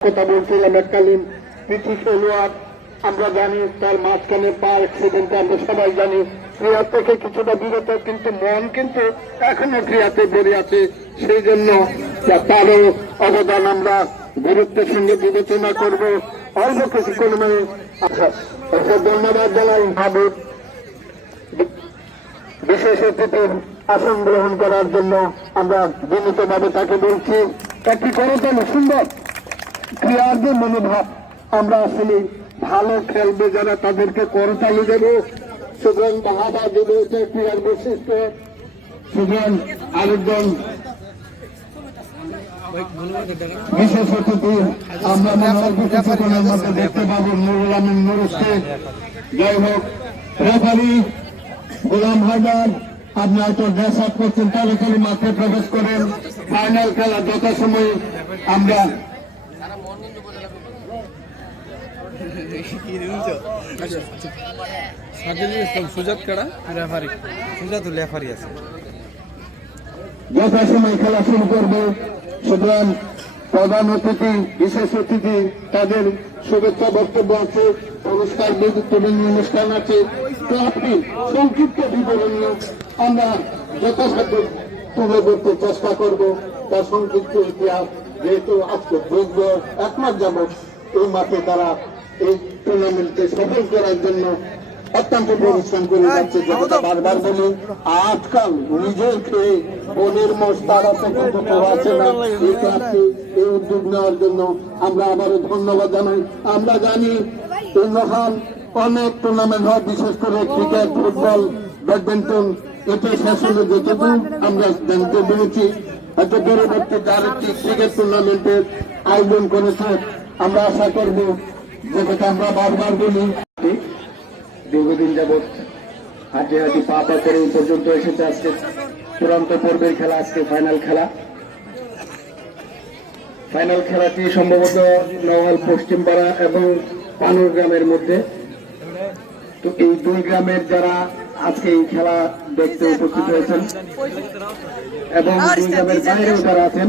কথা বলছিলাম এককালীন পিটি খেলোয়াড়, আমরা জানি তার মাঝখানে পা অ্যাক্সিডেন্ট, আমরা সবাই জানি ক্রিয়া থেকে কিছুটা বিরত, কিন্তু মন কিন্তু এখনো ক্রিয়াতে বেরিয়ে আছে। সেই জন্য তারও অবদান আমরা গুরুত্বের সঙ্গে বিবেচনা করব। অল্প কিছুক্ষণ ধন্যবাদ জানাই ভাবুক বিশেষ অতিথির আসন গ্রহণ করার জন্য আমরা বিনীতভাবে তাকে বলছি। একটি করতাম সুন্দর ক্রিয়ার যে মনোভাব, আমরা আসলে ভালো খেলবে যারা তাদেরকে করতালি দেব, সুতরাং বাহাবা দেবে, এটা ক্রিয়ার বৈশিষ্ট্য। সুতরাং আরেকজন বিশেষ অতিথি আমরা কিছুক্ষণের মধ্যে দেখতে পাবো নুরুল আমিন নুরুসকে। যাই হোক, রেফারি গোলাম হায়দার, আপনি হয়তো ড্রেস আপ করছেন, তাড়াতাড়ি মাঠে প্রবেশ করেন। ফাইনাল খেলা যথাসময়ে আমরা যথাসময়ে খেলা শুরু করবে। সুতরাং প্রধান অতিথি, বিশেষ অতিথি, তাদের শুভেচ্ছা বক্তব্য আছে, পুরস্কার বিতরণী অনুষ্ঠান আছে। তো আপনি সংক্ষিপ্ত বিবরণী আমরা যথাসাধ্য তুলে ধরতে চেষ্টা করব। তার সংক্ষিপ্ত ইতিহাস, যেহেতু আজকে দীর্ঘ এক মাস যাবৎ এই মাঠে তারা এই টুর্নামেন্টে সফল করার জন্য অত্যন্ত পরিশ্রম করে যাচ্ছে। যেটা বারবার বলি, আজকাল নিজের খেয়ে বোনের মোষ তারা তো আছে না। এই উদ্যোগ নেওয়ার জন্য আমরা আবারও ধন্যবাদ জানাই। আমরা জানি এই মহান অনেক টুর্নামেন্ট হয়, বিশেষ করে ক্রিকেট, ফুটবল, ব্যাডমিন্টন, এটা শেষ হলে যেটুকু আমরা জানতে পেরেছি, হয়তো পরবর্তীতে আরেকটি ক্রিকেট টুর্নামেন্টের আয়োজন করেছে। আমরা আশা করব, যেটা আমরা বারবার বলি, দীর্ঘদিন যাবৎ হাঁটি হাঁটি পা পা করে এই পর্যন্ত এসেছে। আজকে চূড়ান্ত পর্বের খেলা, আজকে ফাইনাল খেলা। ফাইনাল খেলাটি সম্ভবত নওয়াল পশ্চিমপাড়া এবং পানুর গ্রামের মধ্যে। তো এই দুই গ্রামের যারা আজকে এই খেলা দেখতে উপস্থিত হয়েছেন এবং দুই গ্রামের বাইরেও যারা আছেন,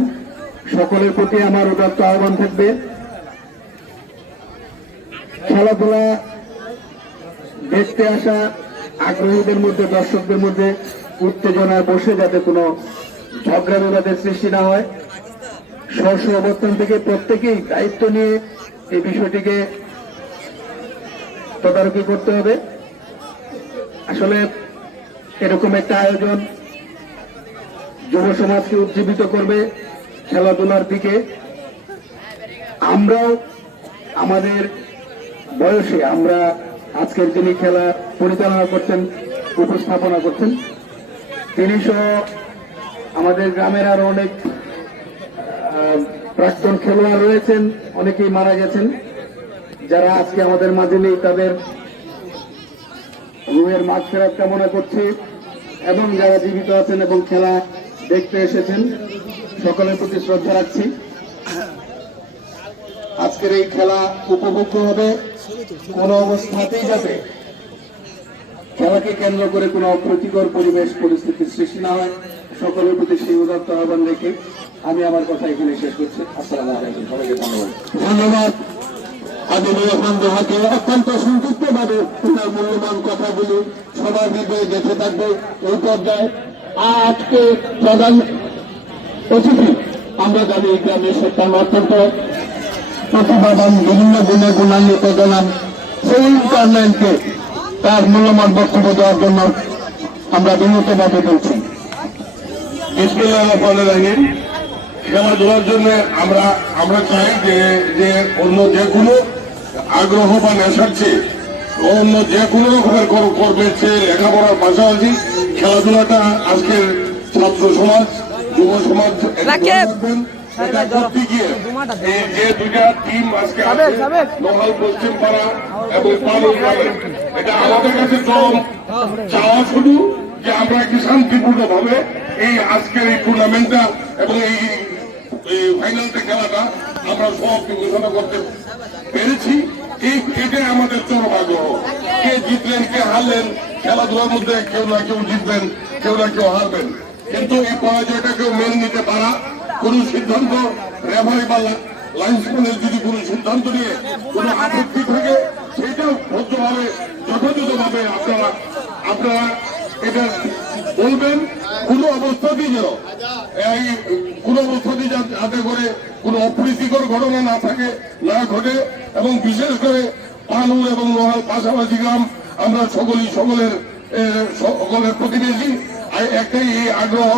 সকলের প্রতি আমার উদাত্ত আহ্বান থাকবে, খেলাধুলা দেখতে আসা আগ্রহীদের মধ্যে, দর্শকদের মধ্যে উত্তেজনায় বসে যাতে কোনো ঝগড়া বিবাদের সৃষ্টি না হয়। স্ব অবস্থান থেকে প্রত্যেকেই দায়িত্ব নিয়ে এই বিষয়টিকে তদারকি করতে হবে। আসলে এরকম একটা আয়োজন যুব সমাজকে উজ্জীবিত করবে খেলাধুলার দিকে। আমরাও আমাদের বয়সে, আমরা আজকের যিনি খেলা পরিচালনা করছেন, উপস্থাপনা করছেন, তিনি সহ আমাদের গ্রামের আরো অনেক প্রাক্তন খেলোয়াড় রয়েছেন, অনেকেই মারা গেছেন। যারা আজকে আমাদের মাঝে নেই, তাদের রুহের মাগফিরাত কামনা করছি, এবং যারা জীবিত আছেন এবং খেলা দেখতে এসেছেন, সকলের প্রতি শ্রদ্ধা রাখছি। আজকের এই খেলা উপভোগ্য হবে, কোন অবস্থাতেই যাতে খেলাকে কেন্দ্র করে কোনো অপ্রীতিকর পরিবেশ পরিস্থিতির সৃষ্টি না হয়, সকলের প্রতি সেই উদাত্ত আহ্বান রেখে আমি আমার কথা এখানে শেষ করছি। আসসালামু আলাইকুম, সবাইকে ধন্যবাদ। ধন্যবাদ। আমি হাতে অত্যন্ত সংক্ষিপ্ত ভাবে তোমার মূল্যবান কথাগুলি সবার হৃদয়ে গেঁথে থাকবে। এই পর্যায়ে আজকে প্রধান অতিথি, আমরা জানি এই গ্রামের সত্যান অত্যন্ত প্রতিভাবান, বিভিন্ন গুণে গুণান্বিত জানান সেই ইন্টারনেটকে তার মূল্যবান বক্তব্য দেওয়ার জন্য আমরা বিনীতভাবে বলছি। খেলাধুলার জন্য আমরা চাই যে অন্য যে কোনো আগ্রহ বা নেশার চেয়ে অন্য যে কোনো রকমের কর্মের চেয়ে লেখাপড়ার পাশাপাশি খেলাধুলাটা আজকের ছাত্র সমাজ, যুব সমাজ এটা করতে গিয়ে যে দুইটা টিম আজকে নহাল পশ্চিমপাড়া এবং পালন গ্রামে, এটা আমাদের কাছে চরম চাওয়া শুধু যে আমরা একটি শান্তিপূর্ণ ভাবে এই আজকের এই টুর্নামেন্টটা এবং এই ফাইনালটা খেলাটা আমরা সমাপ্তি ঘোষণা করতে পেরেছি। এটাই আমাদের চরম আগ্রহ। কে জিতলেন, কে হারলেন, খেলাধুলার মধ্যে কেউ না কেউ জিতবেন, কেউ না কেউ হারবেন, কিন্তু এই পরাজয়টাকেও মেনে নিতে পারা, কোন সিদ্ধান্ত রেফারি বা লাইন্সম্যানের যদি কোনো সিদ্ধান্ত নিয়ে কোনো আপত্তি থাকে সেটাও ভদ্রভাবে যথাযথভাবে আপনারা এটা বলবেন। কোনো অবস্থাতেই যেন কোনো অবস্থাতেই যাতে করে কোনো অপ্রীতিকর ঘটনা না থাকে, না ঘটে, এবং বিশেষ করে পানুর এবং লোহার পাশাপাশি গ্রাম আমরা সকলের প্রতিবেশী। একটাই এই আগ্রহ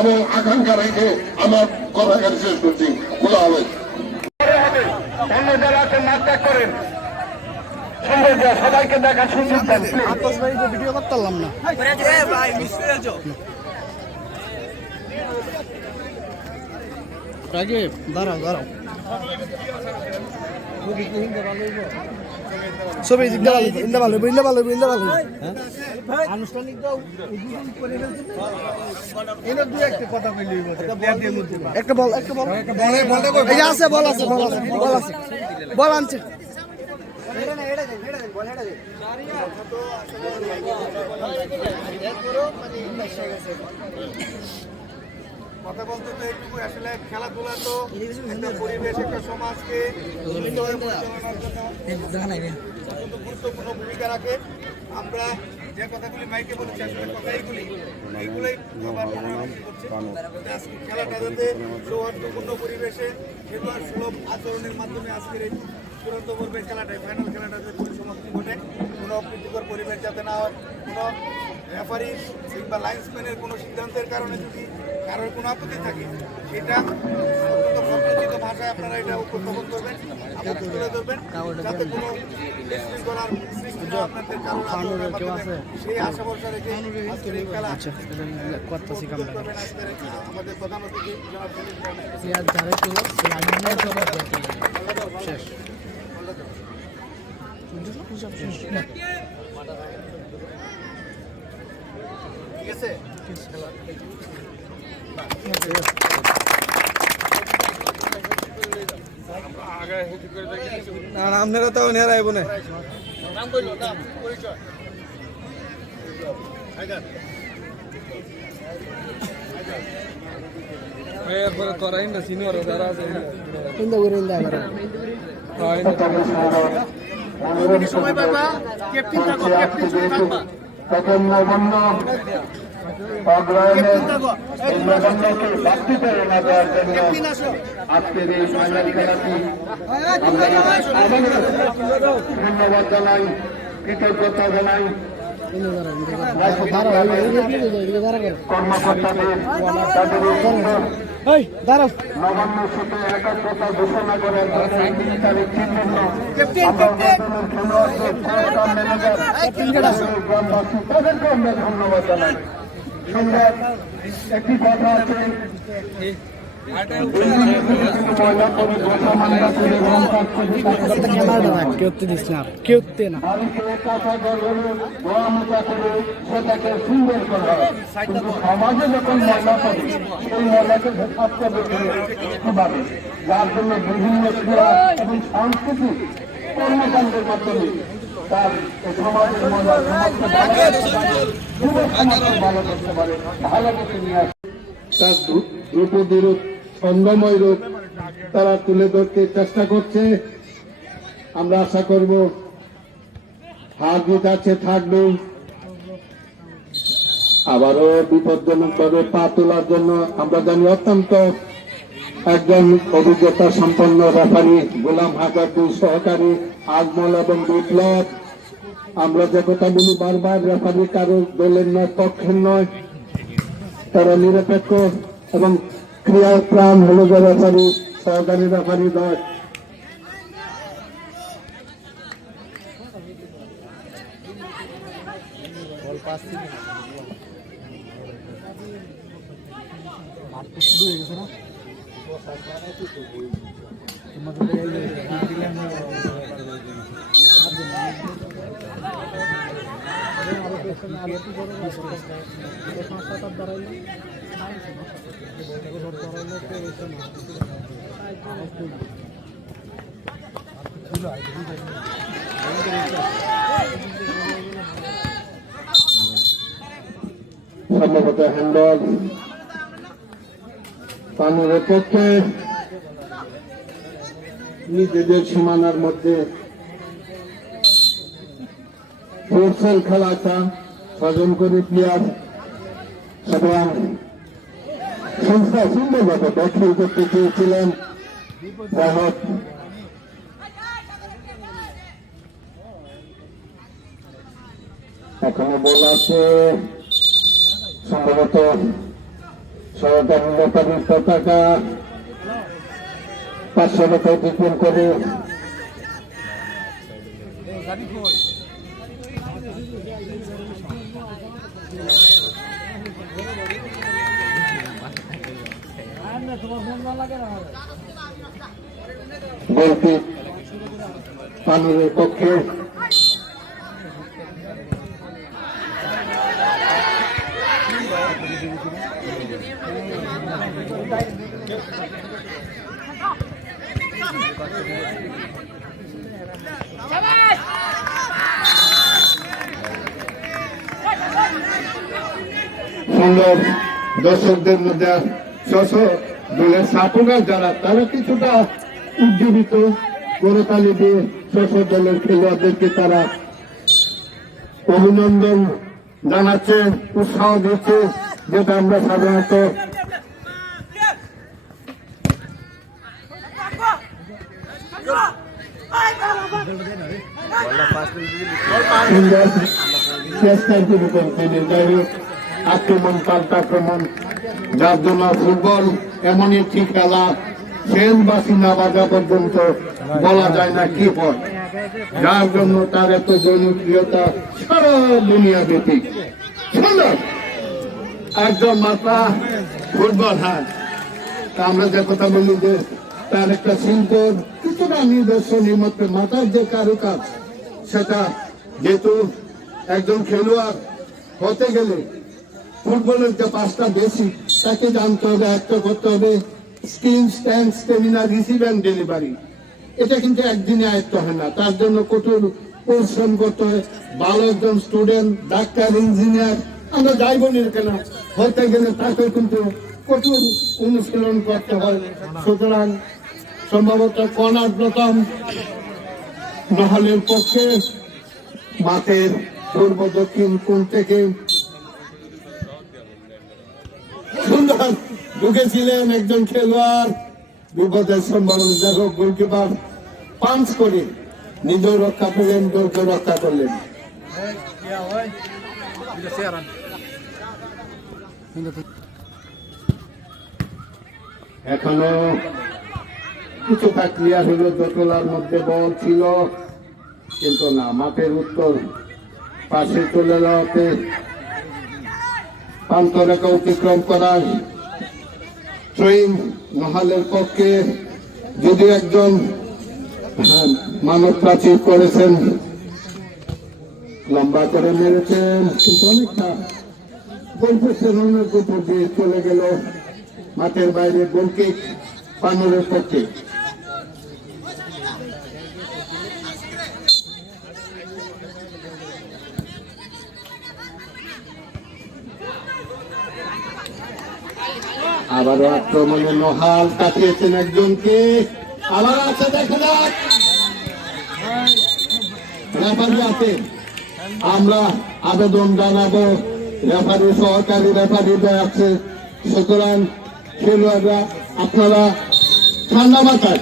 এবং আকাঙ্ক্ষা রেখে আমার কথা এখানে শেষ করছি। খোলা হবে অন্য যারা আছেন নাক ত্যাগ করেন, সবাইকে দেখা সুযোগ দেন। ভিডিও করতে পারলাম না। আগে দাঁড়াও দাঁড়াও, ছবি ইন্দা ভালো ইন্দা ভালো ইন্দা ভালো আনুষ্ঠানিক দাও একটা বল এই যে আছে বল আছে বল আছে বল আছে বল আনছে কথা বলতে তো এইটুকু, আসলে খেলাধুলা তো একটা পরিবেশ, একটা সমাজকে পরিচালনার জন্য অত্যন্ত গুরুত্বপূর্ণ ভূমিকা রাখে। আমরা যে কথাগুলি মাইকে বলেছি আসলে কথা এইগুলোই আজকে খেলাটা যাতে সৌহার্দ্যপূর্ণ পরিবেশে খেলোয়াড় সুলভ আচরণের মাধ্যমে আজকের এই চূড়ান্ত পর্বে খেলাটায় ফাইনাল খেলাটা যাতে পরিসমাপ্তি ঘটে, কোনো অপ্রীতিকর পরিবেশ যাতে না হয়, কোনো রেফারি কিংবা লাইন্সম্যানের কোনো সিদ্ধান্তের কারণে যদি কারোর কোনো আপত্তি থাকে সেটা অত্যন্ত সংকুচিত ভাষায় আপনারা এটা উপস্থাপন করবেন, আপনারা তুলে ধরবেন, যাতে কোনো বিশৃঙ্খলার সৃষ্টি না আপনাদের কারণ সেই আশা ভরসা রেখে আজকের এই খেলা করবেন। আজকের আমাদের প্রধান অতিথি ঠিক আছে। আপনারা তাও নেড়াই বনে এরপরে করাই না সিনিয়র যারা আছে সময় পাবা ক্যাপ্টেন থাকো, ক্যাপ্টেন সময় থাকবা তখন নবান্ন অগ্রহায়ণের এই নবান্নকে বাস্তিতে এনে দেওয়ার জন্য আজকের এই ফাইনাল খেলাটি আমরা আবারও ধন্যবাদ জানাই, কৃতজ্ঞতা জানাই কর্মকর্তাদের, তাদের নবান্ন সাথে একাগ্রতা ঘোষণা করেন তারিখ চিহ্ন গ্রামবাসী তাদেরকে আমরা ধন্যবাদ জানাই। সংবাদ একটি কথা আছে, সেটাকে সুন্দর করা হয়, কিন্তু সমাজে যখন ময়লা করে সেই ময়লাকে কিভাবে, যার জন্য বিভিন্ন ক্রিয়া এবং সাংস্কৃতিক কর্মকাণ্ডের মাধ্যমে তার সমাজের ময়লা সমাজকে ভালো করতে পারে, ভালো করতে নিয়ে আসে। তার দ্রুপদী রূপ, ছন্দময় রূপ তারা তুলে ধরতে চেষ্টা করছে। আমরা আশা করব হার জিত আছে, থাকবে। আবারও বিপজ্জনক ভাবে পা তোলার জন্য আমরা জানি অত্যন্ত একজন অভিজ্ঞতা সম্পন্ন রেফারি গোলাম হাজারুল সহকারী আজমল এবং বিপ্লব। আমরা যে কথা বলি বারবার, রেফারি কারো দলের নয়, পক্ষের নয়, তারা নিরপেক্ষ এবং ক্রিয়ার প্রাণ হল যে রেফারি, সহকারী রেফারি দল। সম্ভবত হ্যান্ডবল পানুরের পক্ষে। নিজেদের সীমানার মধ্যে ফুটবল খেলাটা স্বজন করে প্লেয়ার এবং সংস্থা সুন্দরভাবে ব্যাখ্যা করতে চেয়েছিলেন। যাই হোক, এখনো বল আছে সম্ভবত সরকারি ব্যাপারের পতাকা 500 টাকা বিপুল করে গোলকিক পানুরের পক্ষে সুন্দর দর্শকদের মধ্যে দলের সাপোর্টার যারা তারা কিছুটা উজ্জীবিত করতালি দিয়ে দলের খেলোয়াড়দেরকে তারা অভিনন্দন জানাচ্ছে, উৎসাহ দিচ্ছে, যেটা আমরা সাধারণত সুন্দর চেষ্টার করে করতে। যাই হোক, আক্রমণ পাল্টা আক্রমণ, যার জন্য ফুটবল এমনই একটি খেলা সেন বাসি না বাজা পর্যন্ত বলা যায় না কি হয়, যার জন্য তার এত জনপ্রিয়তা সারা দুনিয়া ব্যাপী। সুন্দর একদম মাত্রা ফুটবল। হ্যাঁ, আমরা যে কথা বলি যে তার একটা শিল্প কিছুটা নিদর্শনের মধ্যে মাথার যে কারুকাজ, সেটা যেহেতু একজন খেলোয়াড় হতে গেলে ফুটবলের যে 5টা বেসিক তাকে জানতে হবে, আয়ত্ত করতে হবে। Skill, stand, stamina, receive and delivery, এটা কিন্তু একদিনে আয়ত্ত হয় না, তার জন্য কঠোর পরিশ্রম করতে হয়। ভালো একজন স্টুডেন্ট, ডাক্তার, ইঞ্জিনিয়ার আমরা যাই বলি কেন হতে গেলে তাকে কিন্তু কঠোর অনুশীলন করতে হয়। সুতরাং সম্ভবত কর্নার প্রথম নহলের পক্ষে মাঠের পূর্ব দক্ষিণ কোণ থেকে সুন্দর ঢুকেছিলেন একজন খেলোয়াড়, বিপদের সম্ভাবনা। যাই হোক, গোলকিপার পাঞ্চ করে নিজেও রক্ষা পেলেন, দলকে রক্ষা করলেন। এখনো কিছুটা ক্লিয়ার হলো, দোতলার মধ্যে বল ছিল কিন্তু না, মাঠের উত্তর পাশে চলে যাওয়াতে প্রান্তরেখা অতিক্রম করার ট্রেন নহালের পক্ষে। যদি একজন মানব প্রাচীর করেছেন, লম্বা করে মেরেছেন, কিন্তু অনেকটা গোলপোস্টের উপর দিয়ে চলে গেল মাঠের বাইরে। গোলকিক পানুরের পক্ষে। আবারও আক্রমণে নহাল কাটিয়েছেন একজনকে, আবার আছে দেখা যাক রেফারি আছে। আমরা আবেদন জানাবো, রেফারি সহকারী রেফারি আছে। সুতরাং খেলোয়াড়রা আপনারা ঠান্ডা মাথায়,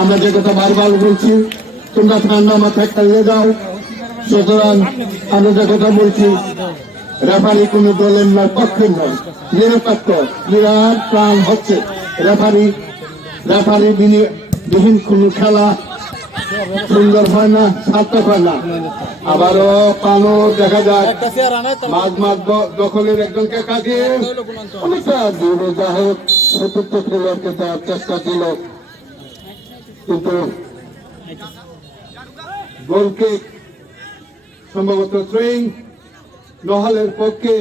আমরা যে কথা বারবার বলছি, তোমরা ঠান্ডা মাথায় খেলে যাও। সুতরাং আমরা যে কথা বলছি, রেফারি কোন দলের নয়, পক্ষের নয়, নিরপেক্ষ। বিরাট প্রাণ হচ্ছে রেফারি বিহীন কোন খেলা সুন্দর হয় না, সার্থক হয় না। আবারও পানো দেখা যায় মাঝ দখলের একজনকে কাটিয়ে অনেকটা দূরে, যা হোক চতুর্থ খেলোয়াড়কে দেওয়ার চেষ্টা ছিল, কিন্তু গোলকিক সম্ভবত থ্রোয়িং নহালের পক্ষে।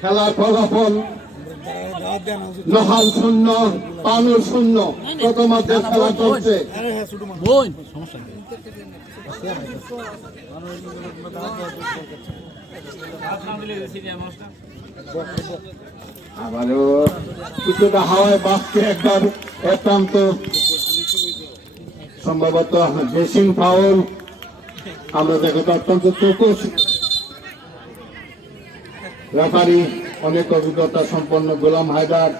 খেলার ফলাফল নহাল 0, পানুর 0। প্রথমার্ধের খেলা চলছে। আবারও কিছুটা হাওয়ায় বাঁচছে একবার একান্ত সম্ভবত ড্রেসিং ফাউল। আমরা দেখো অত্যন্ত চৌকস রেফারি, অনেক অভিজ্ঞতা সম্পন্ন গোলাম হায়দার।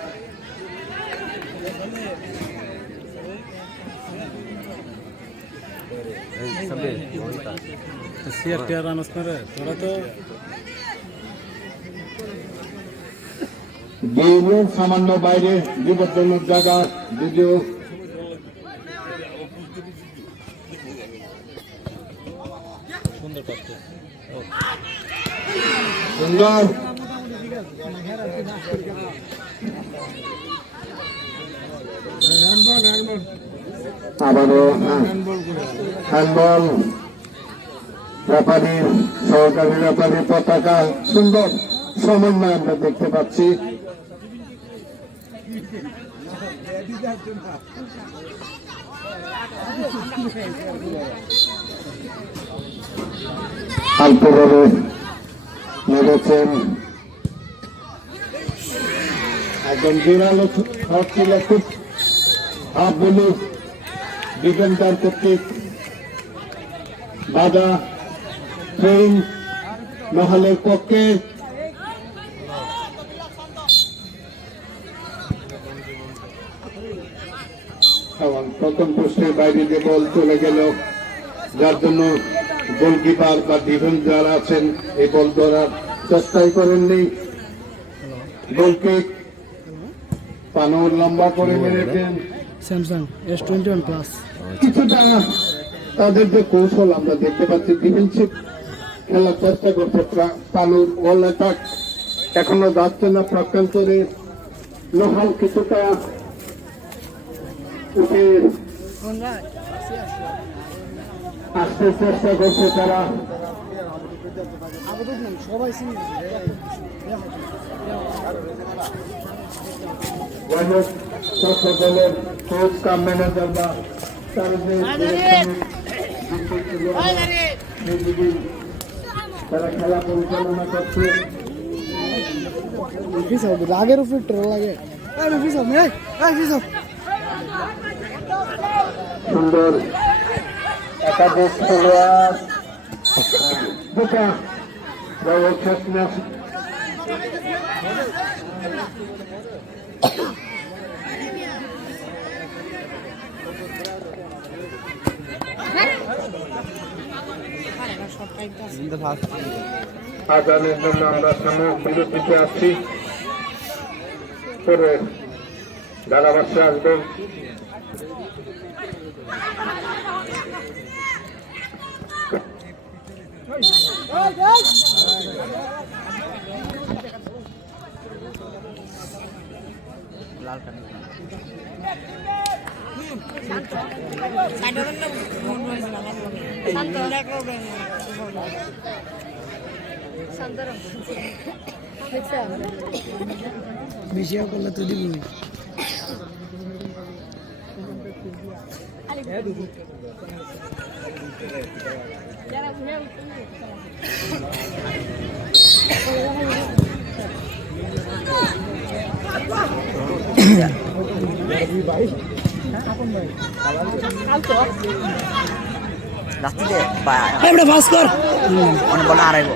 গেমের সামান্য বাইরে বিপজ্জনক জায়গা, যদিও সুন্দর আবারও হ্যান্ডবল। রেফারি, সহকারী রেফারি পতাকা, সুন্দর সমন্বয় আমরা দেখতে পাচ্ছি। আলতোভাবে নেমেছেন, একদম জোরালো ছিল, খুব হাফ বলু ডিফেন্ডার কর্তৃক বাধা ট্রেন মহলের পক্ষে। প্রথম পোস্টের বাইরে যে বল চলে গেল, যার জন্য গোলকিপার বা ডিফেন্স যারা আছেন এই বল ধরার চেষ্টাই করেননি। গোলকিক পানোর লম্বা করে মেরেছেন। স্যামসাং S21 প্লাস কিছুটা তাদের যে কৌশল আমরা দেখতে পাচ্ছি, ডিফেন্সিভ খেলার চেষ্টা করছে পানুর। ওয়াল অ্যাটাক এখনো যাচ্ছে না প্রাক্কান্তরে। লোহাল কিছুটা উঠে আসতে চেষ্টা করছে তারা। সবাই দলের কোচ কাম ম্যানেজার বা তার তারা খেলা পরিচালনা করছে। রাগের উপরে ট্রল লাগে। সুন্দর একাদশ খেলোয়াড় দুটা আগামীর জন্য আমরা সাময়িক বিরতিতে আসছি, পরে ধারাভাষ্যে আসবেন। বেশি করলে তো দিবি। রাস্তাতে ভাস্কর অনেক বলে আড়াইব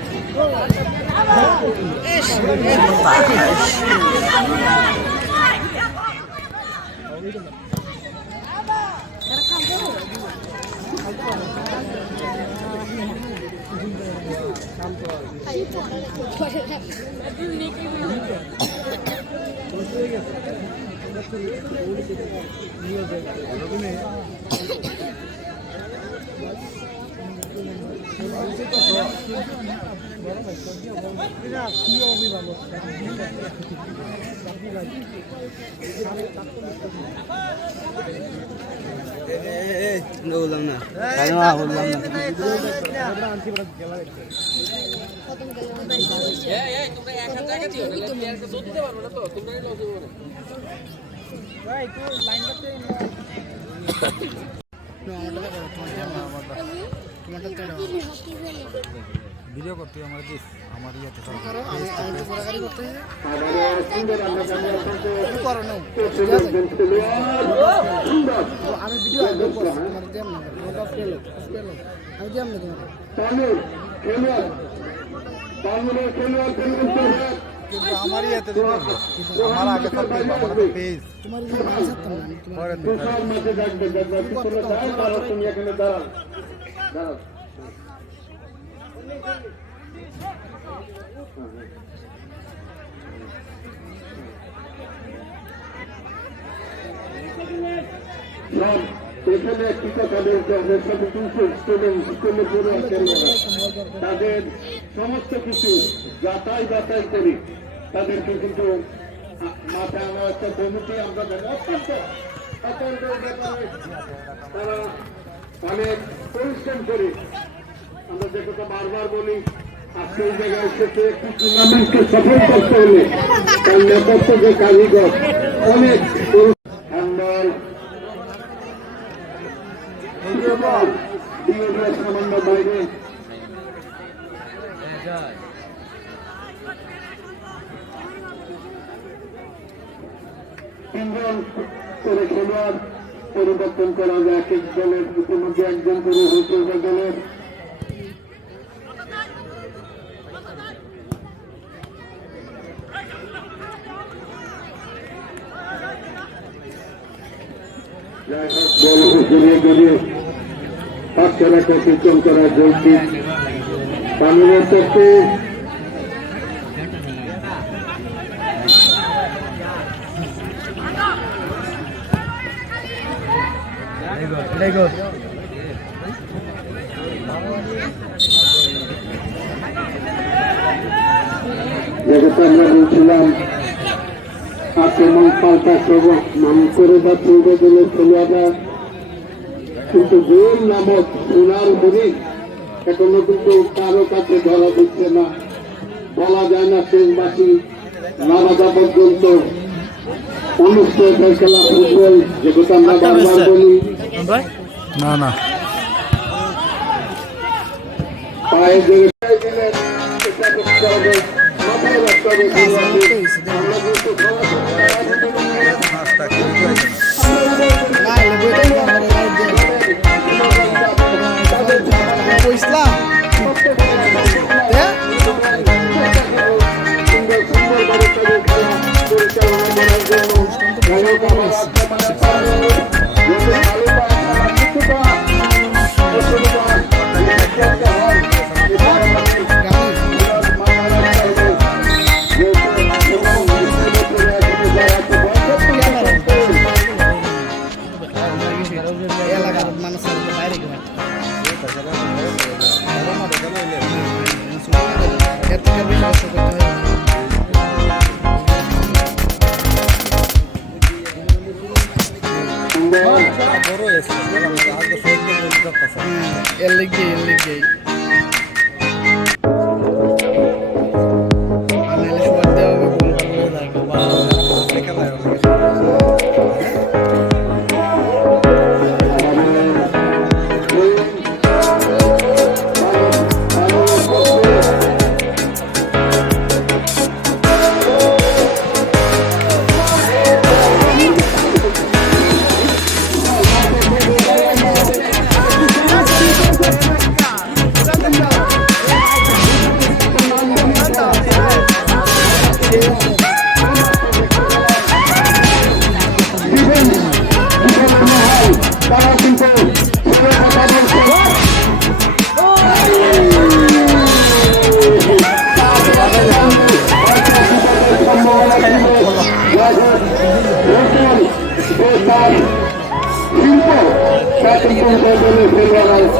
বললাম না বললাম না ভিডিও করতে আমার আবারও সুন্দর আমরা জানিয়ে আমি ভিডিও আমি দিলাম না তামিল খেলোয়াড় তামিলের খেলোয়াড় কিন্তু আমারই এত দিন আমার আগে থাকতে আমার পেজ তোমার এই মাছ থাকতাম না তোমার তুষার মাঝে ডাকবে পিছনে দাঁড়াও তুমি এখানে দাঁড়াও দাঁড়াও সব এখানে একটি কথা বলতে হবে সব স্কুলে পড়ে তাদের সমস্ত কিছু যাতাই করি তাদেরকে কিন্তু মাথায় আমার একটা কমিটি আমরা অত্যন্ত তারা অনেক পরিশ্রম করে আমরা যে কথা বারবার বলি আজকে এই জায়গায় এসেছে একটি টুর্নামেন্টকে সফল করতে হলে তার নেপথ্য যে কারিগর অনেক হ্যান্ডবল সামান্য বাইরে তিনজন করে খেলোয়াড় পরিবর্তন করা যায় এক এক দলের ইতিমধ্যে একজন করে হয়েছে দলের দল ঘুরিয়ে ঘুরিয়ে বাচ্চারাকে কীর্তন করা যৌক্তিক কানুনের পক্ষে যেটা আমরা বলছিলাম আক্রমণ পাল্টা করে বা পূর্ব দলের খেলোয়াড়রা কিন্তু গোল নামক সোনার হরিণ এখনো কিন্তু কারো কাছে ধরা দিচ্ছে না বলা যায় না শেষবাসী নারাজা পর্যন্ত অনুষ্ঠিত খেলা ফুটবল যে কথা আমরা বারবার বলি না না পায়ে দিলেন এটা করতে হবে মাথায় রাখতে হবে আমরা কিন্তু ইসলাম এলাকার মানুষের বাইরে এর থেকে বেশি কষ্ট করতে হয় এর লিগে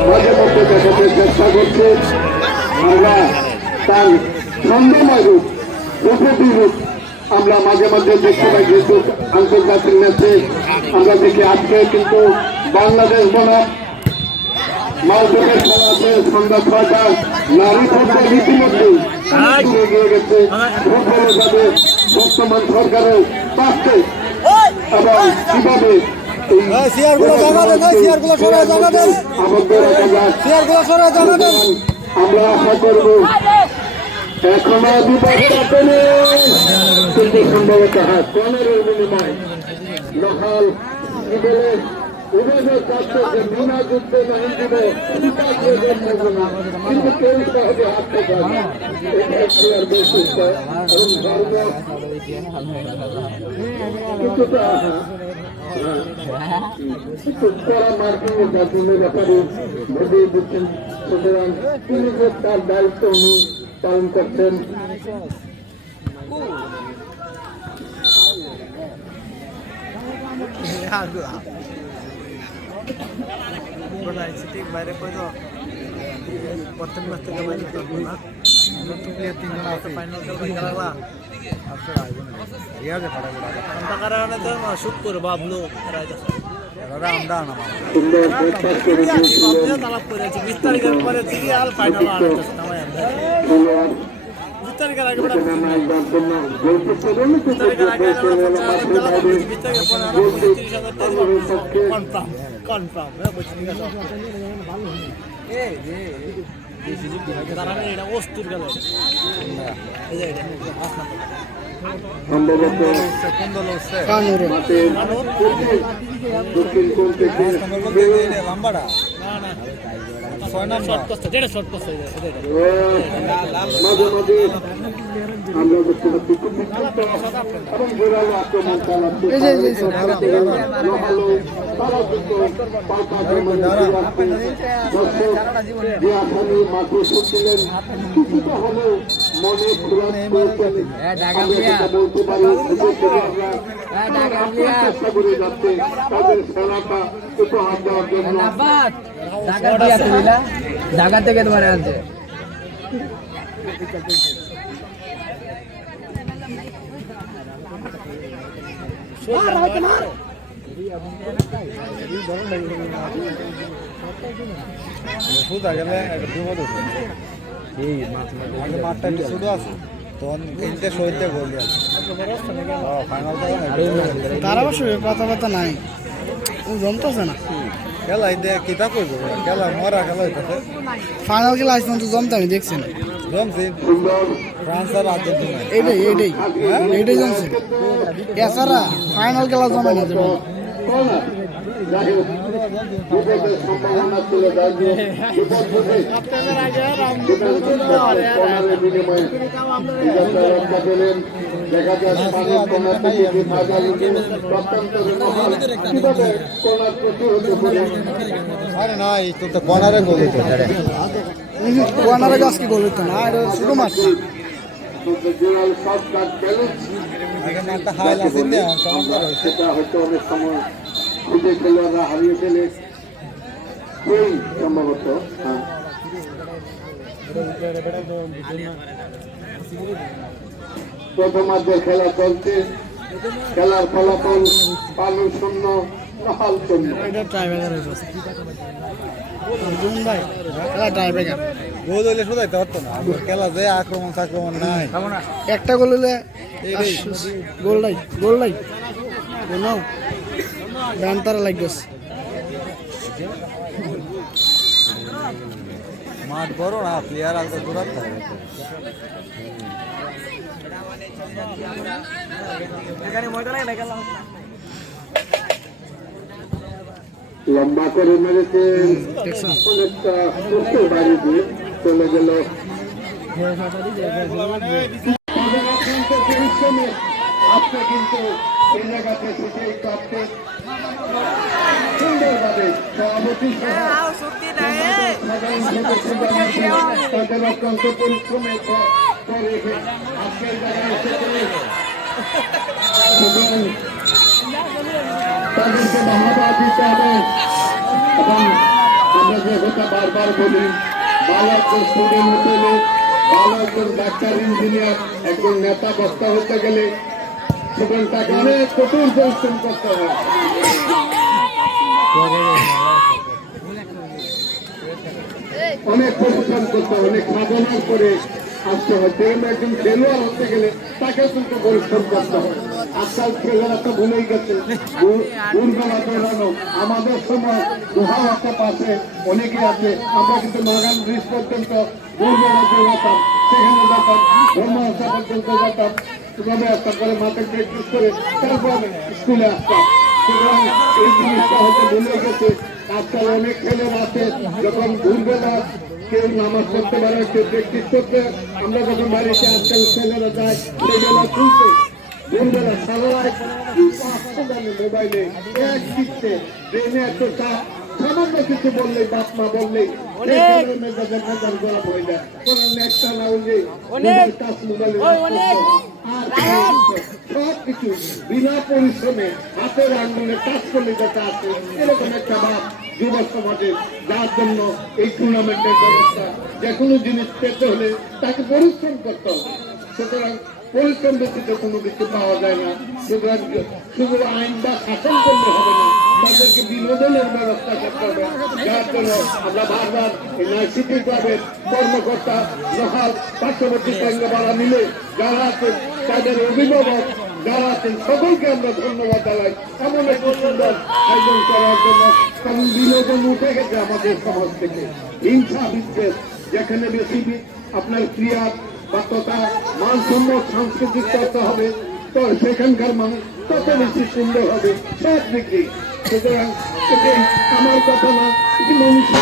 মাঝে মধ্যে দেখাতে চেষ্টা করছে আমরা তার ছন্দময় রূপ উপতি রূপ আমরা মাঝে মাঝে দেখতে পাই যেহেতু আন্তর্জাতিক ম্যাচে আমরা দেখি আজকে কিন্তু বাংলাদেশ বনাম মালদ্বীপের খেলা আছে সন্ধ্যা 6টায় নারী ফুটবল ইতিমধ্যেই এগিয়ে গেছে ফুটবলে যাবে বর্তমান সরকারের পাশে এবং কিভাবে আমরা আশা করব এখনো বিপদ কাটেনি, কিন্তু সম্ভবত কর্নারের বিনিময় নহাল ইগলের উভয়ের কাছে যে বিনা যুদ্ধে নাম দিব কিন্তু কেউ সহজে হাঁটতে পারে না। এটা খেলার বৈশিষ্ট্য এবং ধর্ম কিছুটা কড়া মার্কিং জাতীয় ব্যাপারে ভেবে দিচ্ছেন। সুতরাং তিনি যে তার দায়িত্ব উনি পালন করছেন। বাইরে পড়ে প্রথম ম্যাচ থেকে বাইরে থাকবো না, নতুন প্লেয়ার 3 জন আছে, ফাইনাল খেলা কারণে তো শুট করে ভাবলো সুন্দর ব্রেকফাস্ট করে দিয়েছিলেন তালাপ করেছি 20 তারিখের পরে থেকে আর ফাইনাল খেলোয়াড়। 20 তারিখের আগে এখানে আমরা একবার জন্য যৌতুক পেলেন, কিন্তু কনফার্ম এটা অস্তুর গেল সম্ভবত মাঠের দক্ষিণ কোণ থেকে মাঝে মাঝে আমরা দেখতে পাচ্ছি খুব বিক্ষিপ্ত এবং জোরালো আক্রমণ চালাচ্ছে। তারা কিন্তু পাল্টা মাঠে এসেছিলেন, কিছুটা হলেও মনে খোরাক করেছেন। বলতে পারি চেষ্টা করে যাচ্ছে তাদের খেলাটা উপহার দেওয়ার জন্য। ঢাকা থেকে তোমার আনছে মাঠটা একটু ছোট আছে তখন তিনটে শহীদে গোল তার অবশ্য কথাবার্তা নাই, ও জমতেছে না খেলা কিতা করবো, খেলা মরা খেলা হইতেছে। ফাইনাল খেলা আসলাম তো জমতে আমি দেখছি না, জমছি ফ্রান্স আর আর্জেন্টিনা, এইটাই জমছে। এছাড়া ফাইনাল খেলা জমে না যেমন সম্ভাবনা ছিল দেখা যাচ্ছে কর্নারে গোল হইতো ওয়ানারে গাছকে গোল হইতো না, এটা শুধু মাঠ সেটা হয়তো অনেক সময় খুঁজে খেলোয়াড়রা হারিয়ে ফেলে এই সম্ভবত। প্রথমার্ধের খেলা চলছে, খেলার ফলাফল 5-0 নহাল 0। এটা ট্রাইব্রেকার হয়েছে ভাই, এটা ট্রাইব্রেকার। গোল হইলে শুধাইতে পারতো না, খেলা যে আক্রমণ নাই, একটা গোল হলে গোল নাই ব্যান তারা লাগতেছে। মাঠ বড় না, প্লেয়ার আগে দূরাত থাকে। লম্বা করে মেরেছেন, অনেকটা উত্তর বাড়ি দিয়ে চলে গেল। আজকে কিন্তু এই জায়গাতে থেকে কাপকে সুন্দরভাবে সভাপতি তাদের অত্যন্ত পরিশ্রমের পরে আজকের জায়গায় এসেছে এবং তাদেরকে ধন্যবাদ দিতে হবে। এবং আমরা যে কথা বারবার বলি, ভালো একজন স্টুডেন্ট হতে গেলে, ভালো একজন ডাক্তার, ইঞ্জিনিয়ার, একজন নেতা বক্তা হতে গেলে সেখানে তাকে অনেক কঠোর পরিশ্রম করতে হয়, অনেক পরিশ্রম করতে হয়, অনেক সাধনা করে আসতে হয়। সেখানে একজন খেলোয়াড় হতে গেলে তাকে কিন্তু পরিশ্রম করতে হয়। আজকাল ছেলেরা তো ভুলেই গেছে দুর্বেলা বেরোনো। আমাদের সময় দোহাও একটা পাশে অনেকে আছে, আমরা কিন্তু নাগান ব্রিজ পর্যন্ত দুর্বেলা বেরোতাম, সেখানে যেতাম ধর্মহস্তা পর্যন্ত যেতাম, এভাবে একটা করে মাঠে প্র্যাকটিস করে তারপর স্কুলে আসতাম। সুতরাং এই জিনিসটা হয়তো ভুলে গেছে। আজকাল অনেক ছেলেরা আছে যখন ভোরবেলা কেউ নামাজ পড়তে পারে, কেউ প্র্যাকটিস করতে, আমরা যখন বাড়িতে আজকাল ছেলেরা যায় সেই বেলা শুনতে ভোরবেলা সারায় মোবাইলে এক শিখতে ট্রেনে একটা চাপ সামান্য কিছু বললেই বাপ মা বললেই মেজাজের মেজাজ গরম হয়ে যায়। কোনো নেকটা না হলে টাচ মোবাইলে সব কিছু বিনা পরিশ্রমে হাতের আঙ্গুলে কাজ করলে যেটা আছে, এরকম একটা ভাব যুব সমাজের, যার জন্য এই টুর্নামেন্টের ব্যবস্থা। যে কোনো জিনিস পেতে হলে তাকে পরিশ্রম করতে হবে। সুতরাং পরিশ্রম ব্যতীত কোনো কিছু পাওয়া যায় না। সুতরাং শুধু আইন বা শাসন করলে হবে না, তাদেরকে বিনোদনের ব্যবস্থা করতে হবে। যার জন্য আমরা বারবার সিটি ক্লাবের কর্মকর্তা লোকাল পার্শ্ববর্তী কেন্দ্রবালা মিলে যারা আছেন, তাদের অভিভাবক যারা আছেন, সকলকে আমরা ধন্যবাদ জানাই এমন একটা সুন্দর আয়োজন করার জন্য। কারণ বিনোদন উঠে গেছে আমাদের সমাজ থেকে। হিংসা বিদ্বেষ যেখানে বেশি আপনার ক্রিয়া বা তথা মানসম্মত সাংস্কৃতিক চর্চা হবে, তো সেখানকার মানুষ তত বেশি সুন্দর হবে সব দিকে। সুতরাং এটাই আমার কথা না, এটি মানুষের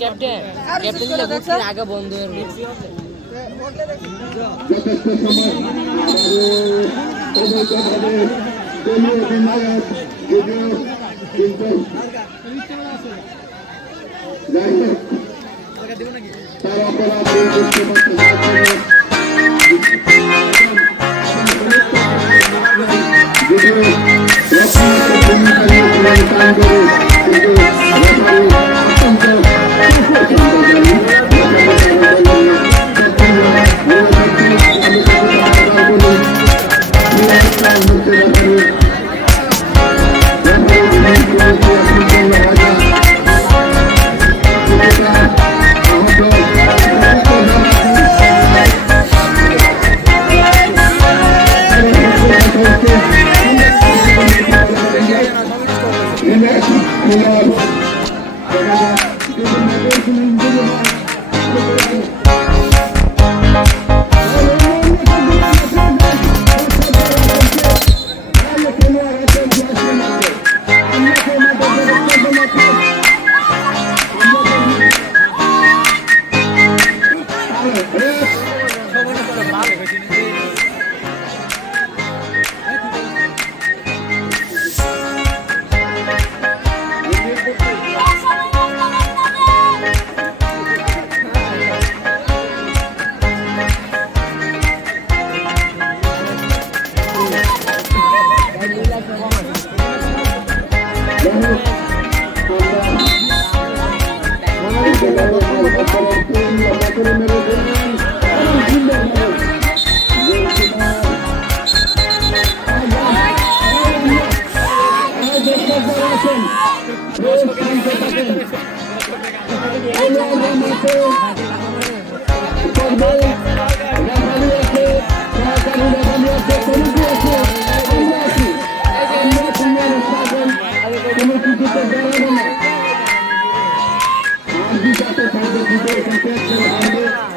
ক্যাপ্টেন আগে বন্ধ হয়ে যথেষ্ট সময় অবৈধভাবে দলীয় অধিনায়ক যদিও, কিন্তু যাই হোক তার অপরাধ বুঝতে পারছে যদিও Next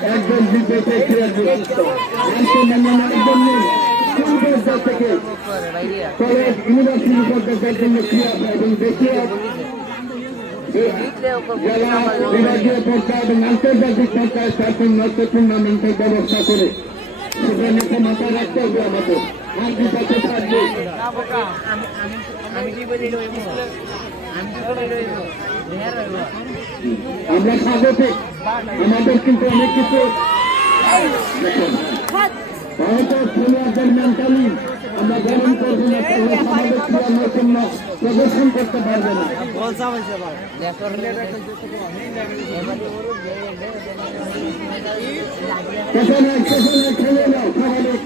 একজন বিজেপি কলেজ ইউনিভার্সিটি পর্যায়ের জন্য ক্রিয়া এবং দেশীয় জেলা বিভাগীয় পর্যায়ে এবং আন্তর্জাতিক পর্যায়ে চারজন ম্যাচ টুর্নামেন্টের ব্যবস্থা করে সেখানে মাথায় রাখতে হবে আমাদের আর বিজাতে থাকবে আমরা স্বাগতিক আমাদের কিন্তু অনেক কিছু হয়তো খেলোয়াড়দের মেন্টালি আমরা গ্রহণ করবো না আমাদের ক্রিয়া নৈপুণ্য প্রদর্শন করতে পারবে না সেখানে খেলে নাও স্বাভাবিক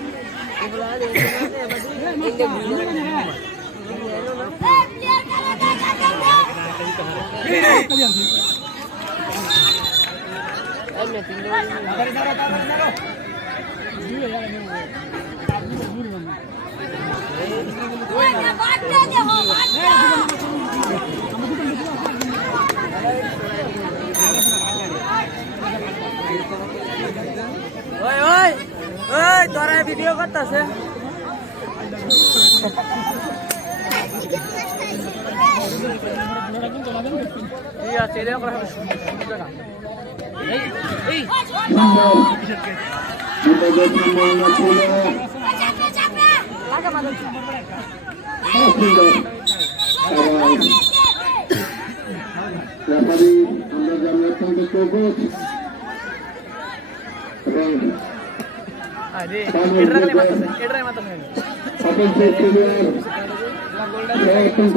তোরা ভিডিও করতেছে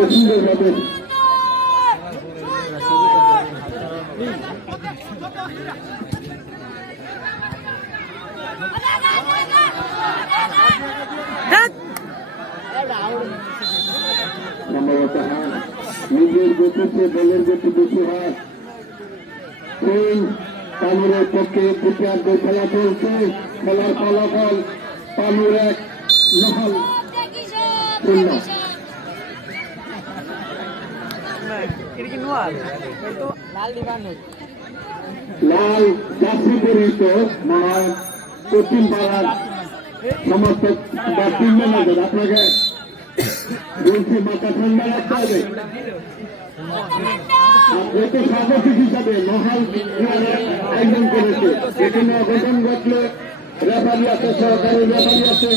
সুন্দরভাবে সম্ভবত নিজের গতিতে দলের গতি বেশি হয় সেই পানুরের পক্ষে কুটিয়ারদের খেলা চলছে খেলার ফলাফল পানুর 1 নহল 0 লাল জার্সি পরিহিত পশ্চিম পাড়ার সমস্ত ব্যাটিং ম্যানেজার আপনাকে বলছি মাথা ঠান্ডা রাখতে হবে যত স্বাগতিক হিসাবে মহাল আয়োজন করেছে এখানে অঘটন ঘটলে রেফারি আছে সহকারী রেফারি আছে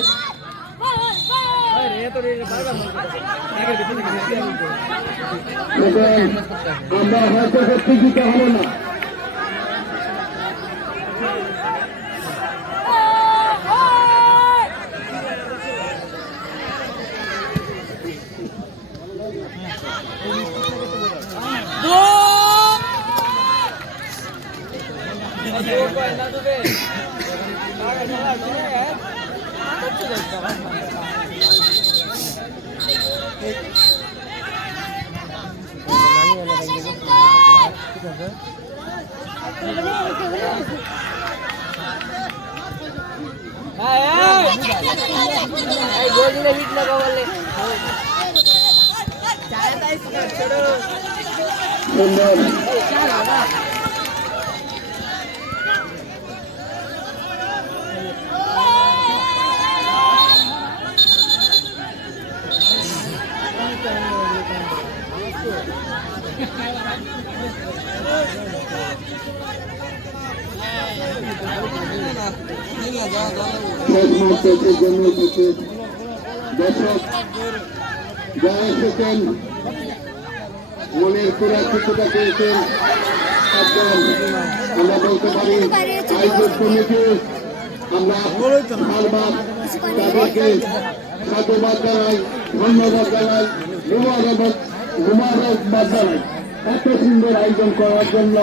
আমরা হয়তো প্রতিযোগিত হব না সুন্দর শেষ মুহূর্তে সেই জন্য উপস্থিত দর্শক যারা এসেছেন মনের পুরা কিছুটা পেয়েছেন একদম আমরা বলতে পারি আয়োজক কমিটি আমরা বারবার তাদেরকে সাধুবাদ জানাই, ধন্যবাদ জানাই, মুবারকবাদ জানাই। এত সুন্দর আয়োজন করার জন্য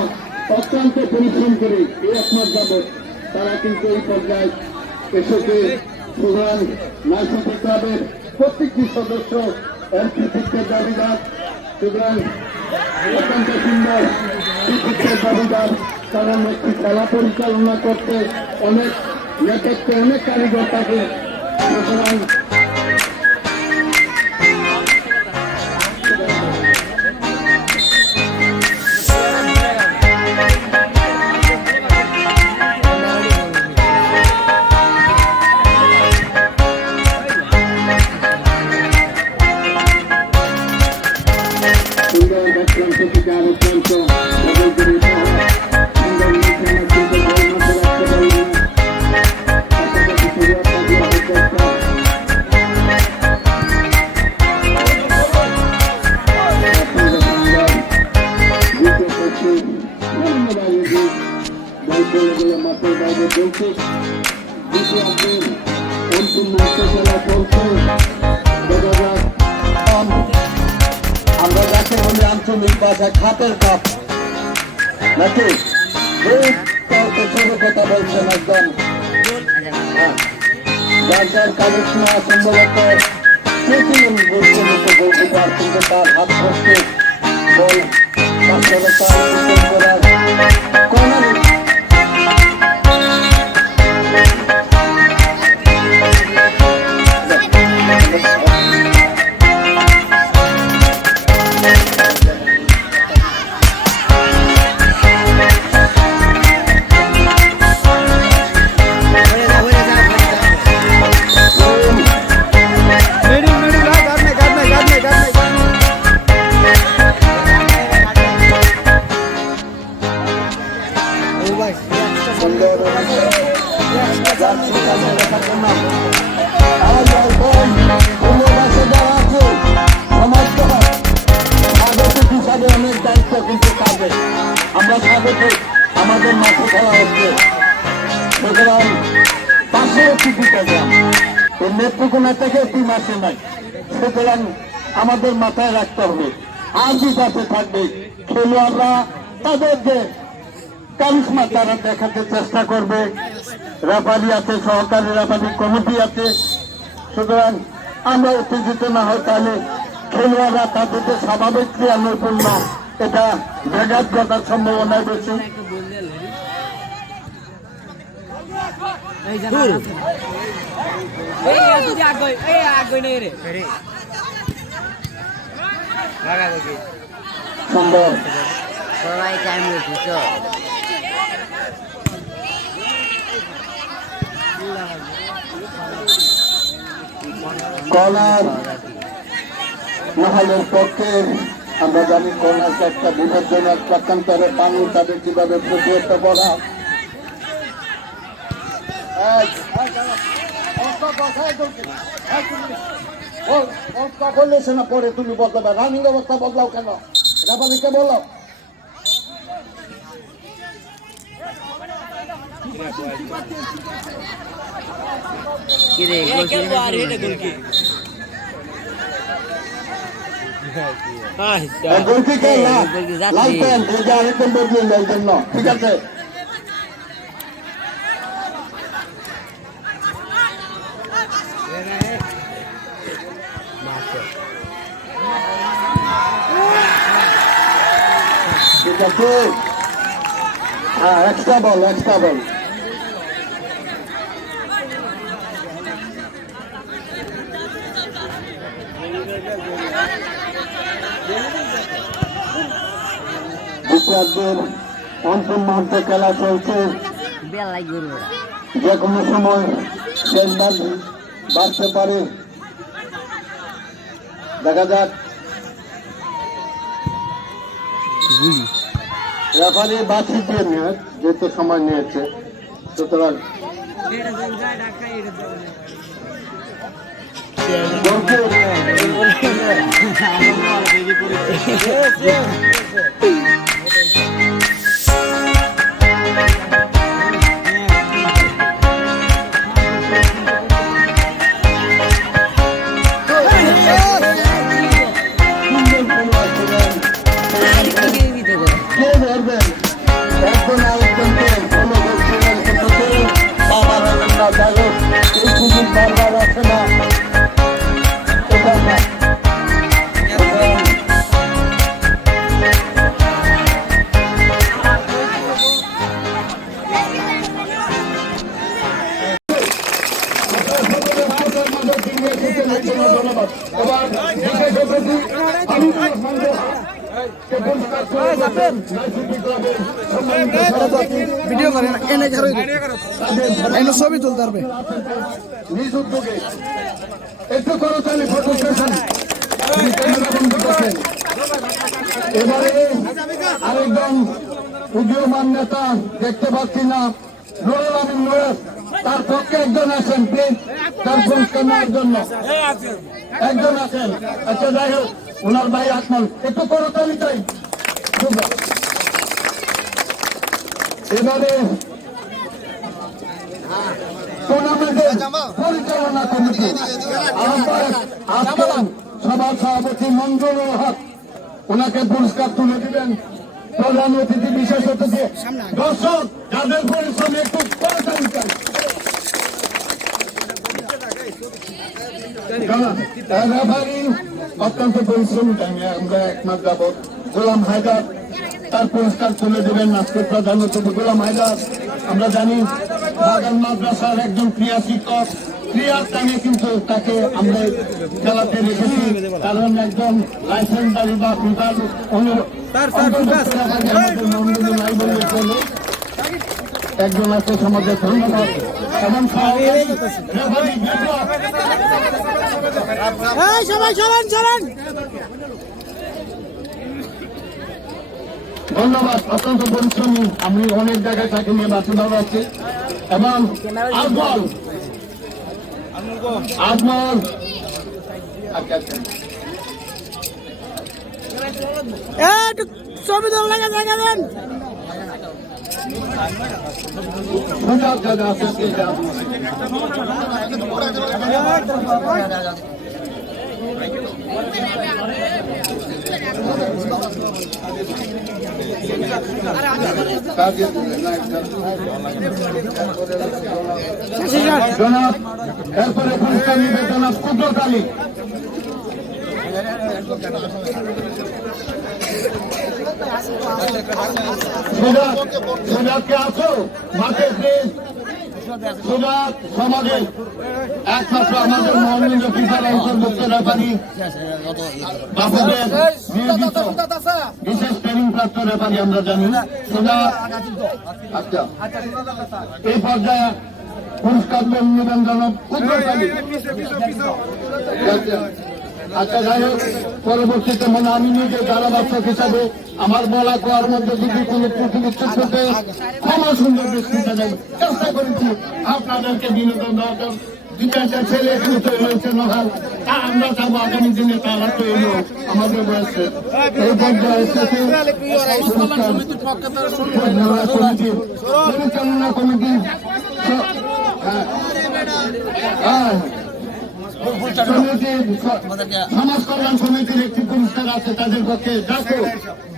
অত্যন্ত পরিশ্রম করে এই এক মাস যাবৎ তারা কিন্তু এই পর্যায়ে এসেছে। সুতরাং নাইসিটি ক্লাবের প্রত্যেকটি সদস্য এর কৃতিত্বের দাবিদার। সুতরাং অত্যন্ত সুন্দর কৃতিত্বের দাবিদার, কারণ একটি খেলা পরিচালনা করতে অনেক নেতৃত্বে অনেক কারিগর থাকে। সুতরাং সুন্দর অত্যন্ত থেকে অত্যন্ত বদলগুলি সহ সুন্দর মিশ্রণ কিন্তু বই মধ্যে রাখতে পারি না। পাশাপাশি সুরক্ষা দিয়ে অত্যন্ত দ্বিতীয় পক্ষে বিভিন্ন বাইরে যে বল চলে মাঠের বাইরে চলছে। দ্বিতীয় অন্তিম ম্যাচে খেলা চলছে। দেখা যাক আমরা যাকে বলি আঞ্চলিক ভাষায় খাপের কাপ নাকি এই ছোট কথা বলছেন একদম যার যার কালেকশন সম্ভবত তৃতীয় গোলকিপার গোলকিপার কিন্তু তার হাত ধরতে বল করার কর্নারে অনেক দায়িত্ব কিন্তু কাজে আমরা স্বাগত আমাদের মাঠে খেলা হচ্ছে। সুতরাং পাশে একটি গ্রাম এর নেত্রকোনা থেকে টিম আসে নাই। সুতরাং আমাদের মাথায় রাখতে হবে আর কি কাছে থাকবে খেলোয়াড়রা তাদের যে কারিশমা তারা দেখাতে চেষ্টা করবে। রেফারি আছে, সহকারী রেফারি কমিটি আছে। সুতরাং আমরা উত্তেজিত না হয় তাহলে খেলোয়াড়রা তাদের যে স্বাভাবিক ক্রিয়া নৈপুণ্য এটা ব্যাঘাত ঘটার সম্ভাবনা বেশি। সুন্দর সবাই টাইম দিচ্ছ কর্নার মহলের পক্ষে আমরা জানি কর্নারকে একটা বিপজ্জনক প্রকান্তরে পানি তাদের কিভাবে প্রতিহত করা। করলে সে না পরে তুমি বদলাবে, রানিং অবস্থা বদলাও কেন? রেফারিকে বলো। ঠিক আছে ঠিক আছে, হ্যাঁ এক্সট্রা বল এক্সট্রা বল। বিচারদের অন্তিম মুহূর্তে খেলা চলছে, যে কোনো সময় শেষ বাড়তে পারে। দেখা যাক রেফারি বাছি দিয়ে নিয়ে যেতে সময় নিয়েছে, সুতরাং কে ধরবেন? একজন আরেকজনকে ফলো করছিলেন, কিন্তু কেউ বাবার হলেন না। যাই হোক, এই সুযোগ বারবার আসে না। এটা না। ধন্যবাদ। এবার বিশেষ অতিথি হাবিবুর রহমান কে পুরস্কার তুলে দেবেন নাইসিটি ক্লাবের সম্মানিত সভাপতি। ভিডিও করেন এনে ঘরে এনে ছবি তুলতে পারবে। নিজ উদ্যোগে একটু করতালি ফটো সেশন তিনি ক্যামেরা বন্ধ করছেন। এবারে আরেকজন উদীয়মান নেতা দেখতে পাচ্ছি না, নুরুল আমিন নুরেশ, তার পক্ষে একজন আছেন, প্লিজ তার পুরস্কার নেওয়ার জন্য একজন আছেন। আচ্ছা, যাই হোক, ওনার ভাই আকমল, একটু করতালি চাই। এবারে টুর্নামেন্টের পরিচালনা কমিটি আহ্বায়ক আসলাম সভার সভাপতি মঞ্জুরুল হক, ওনাকে পুরস্কার তুলে দিবেন। প্রধান অতিথি, বিশেষ অতিথি, দর্শক যাদের পরিশ্রমে একটু করতালি চাই। রেফারি অত্যন্ত পরিশ্রমী টাইমে আমরা এক মাস যাবৎ। গোলাম হায়দার তার পুরস্কার তুলে দেবেন আজকের প্রধান অতিথি গোলাম হায়দার। আমরা জানি বাগান মাদ্রাসার একজন ক্রীড়া শিক্ষক, ক্রীড়ার টাইমে কিন্তু তাকে আমরা খেলাতে রেখেছি, কারণ একজন লাইসেন্সদারি বা ফিফার একজন আছে সমাজের। ধন্যবাদ। এবং রেফারি বিপ্লব, সবাই চলেন চলেন। ধন্যবাদ। অত্যন্ত পরিশ্রমী, আমি অনেক জায়গায় তাকে নিয়ে বাসুদার আছি। এবং আজমল একটু ছবি তোলা লাগে জায়গা দেন। সুজাত দাদা আছে, জনাব। এরপরে পুরস্কার নিবে জনাব কুদরত আলী। সুজাতকে আছো মাঠে, প্লিজ। সুজাত সমাজে একমাত্র আমাদের মহানন্দ ফিফার অন্তর্ভুক্ত রেফারি, বাবুদের নিয়োজিত বিশেষ ট্রেনিং প্রাপ্ত রেফারি আমরা জানি। সুজাত, আচ্ছা, এই পর্যায়ে পুরস্কার নেবেন জনাব কুদরত আলী। আচ্ছা, যাই হোক, পরবর্তীতে মনে আমি নিজে ধারাভাষ্যক হিসাবে আমার বলা কোয়ার মধ্যে যদি কোনো ত্রুটি বিচ্ছুত করতে ক্ষমা সুন্দর দৃষ্টিতে চেষ্টা করেছি আপনাদেরকে বিনোদন দেওয়ার জন্য। দুটা ছেলে এখানে তৈরি হয়েছে নহাল, তা আমরা চাবো আগামী দিনে তারা তৈরি হোক আমাদের বয়সে। এই পর্যায়ে এসেছে পরিচালনা কমিটি, সমাজ কল্যাণ সমিতির একটি পুরস্কার আছে, তাদের পক্ষে ডাকো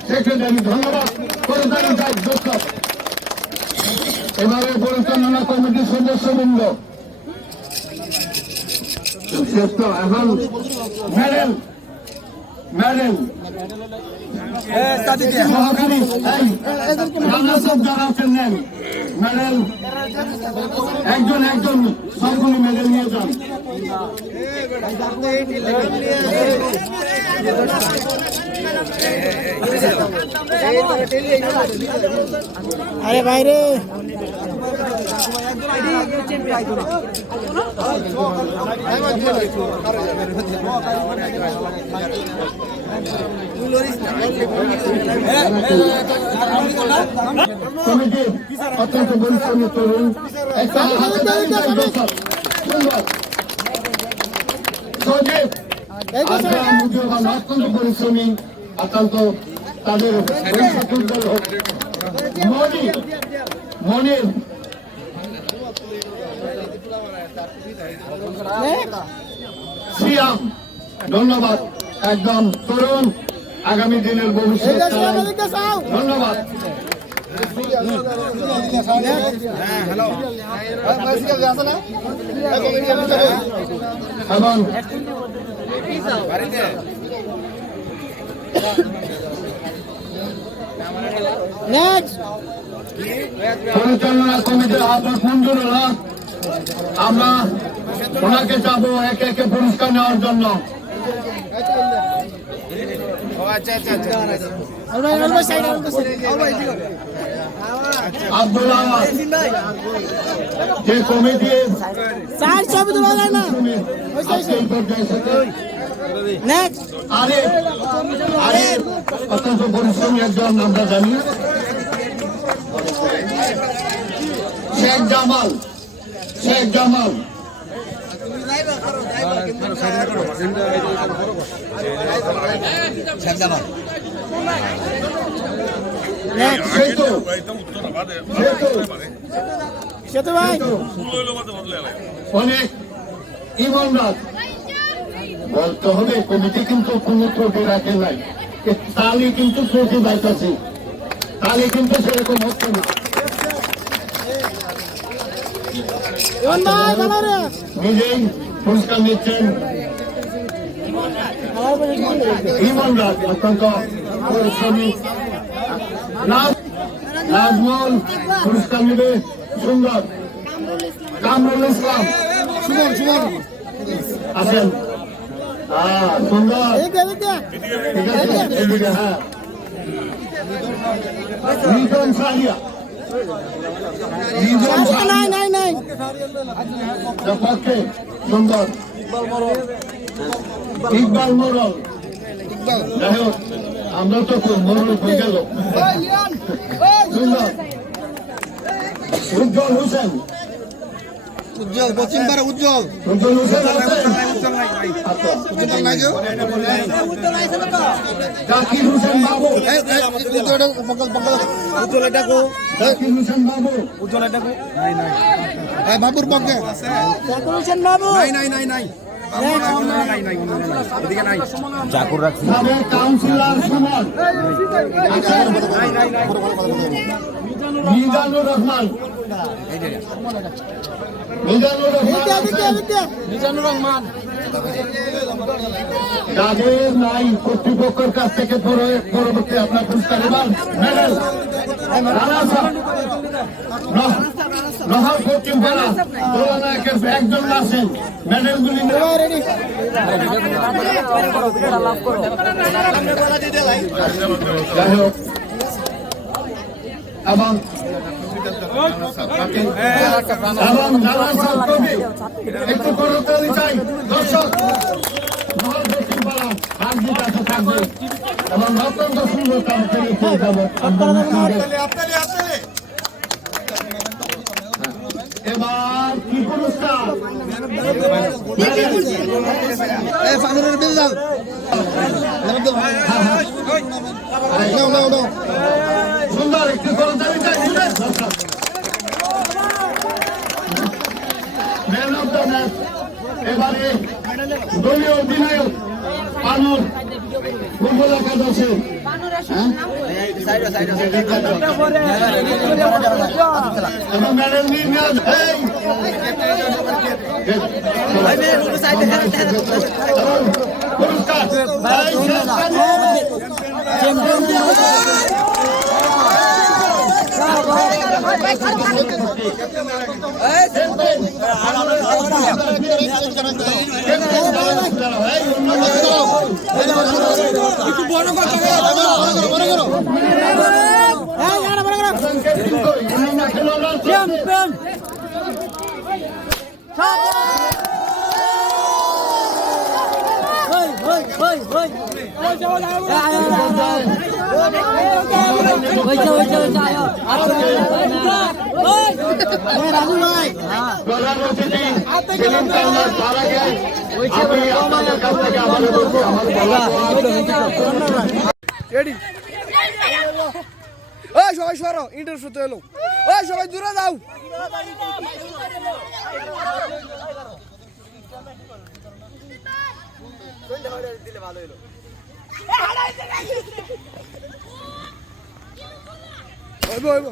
সেক্রেটারি। ধন্যবাদ করে দেন দর্শক। এবারে পরিচালনা কমিটির সদস্যবৃন্দ শ্রেষ্ঠ এখন মেডেল সহকারী যারা আছেন নেন মেডেল, একজন সবগুলি মেডেল নিয়ে যান। আরে বাইরে কমিটি অত্যন্ত পরিশ্রমী তরুণ একটা হাতে তালি চাই দর্শক। সুন্দর। সজীব আজকে মুজিবান অত্যন্ত পরিশ্রমী, অত্যন্ত তাদের ভবিষ্যৎ উজ্জ্বল হোক। মনির সিয়াম, ধন্যবাদ। একদম তরুণ, আগামী দিনের ভবিষ্যৎ। ধন্যবাদ। এবং পরিচালনা কমিটির আহ্বায়ক মঞ্জুরুল হক, আমরা ওনাকে যাবো একে একে পুরস্কার নেওয়ার জন্য। আব্দুল আওয়াজ যে কমিটি অত্যন্ত পরিশ্রমী একজন আমরা জানি। শেখ জামাল অনেক ইমানদার বলতে হবে। কমিটি কিন্তু কোনো ত্রুটি রাখে নাই, তাহলে কিন্তু ত্রুটি পাইতেছি, তাহলে কিন্তু সেরকম হচ্ছে না। নিজেই পুরস্কার নিচ্ছেন ইমানদার, অত্যন্ত পরিশ্রমী। নাজমুল পুরস্কার নেবে। সুন্দর। কামরুল ইসলাম আছেন। সুন্দর। হ্যাঁ, লিটন সাহিয়া পক্ষে সুন্দর। ইকবাল মোরল, যাই হোক আমরা তো মোরল হয়ে গেল। সুন্দর। উজ্জ্বল হোসেন, উজ্জ্বল পশ্চিম পারে উজ্জ্বল হোসেন আছেন। জাকির হোসেন বাবু, জাকির হোসেন বাবু, বাবুর পক্ষে সাবেক কাউন্সিলর সুমন, মিজানুর রহমান, যাদের নাই কর্তৃপক্ষের কাছ থেকে পরবর্তী আপনার পুরস্কার এবার মেডেল নহর পশ্চিম পাড়া দোলনায়কের একজন আছেন। মেডেলগুলি যাই হোক এবং একটু করতালি চাই দর্শক। নহর পশ্চিম পাড়া ভাগ দিতে আসে থাকবে এবং অত্যন্ত সুন্দর কাম করে যাবো। এবার কি পুরস্কার? সুন্দর একটু করতালি চাই। ম্যান অফ দ্য ম্যাচ এবারে দলীয় অধিনায়ক পানুর ফুটবল একাদশে। এবং মেডেল নিয়ে Hey! প্রধান অতিথি সেলিম কালমার তার আগে আমি আপনাদের কাছ থেকে আবারও বলবো আমার বলা রেডি ওই সবাই সরো ইন্টারভিউ শুতে এলো ওই সবাই দূরে যাও দিলে ভালো হলো ওইবো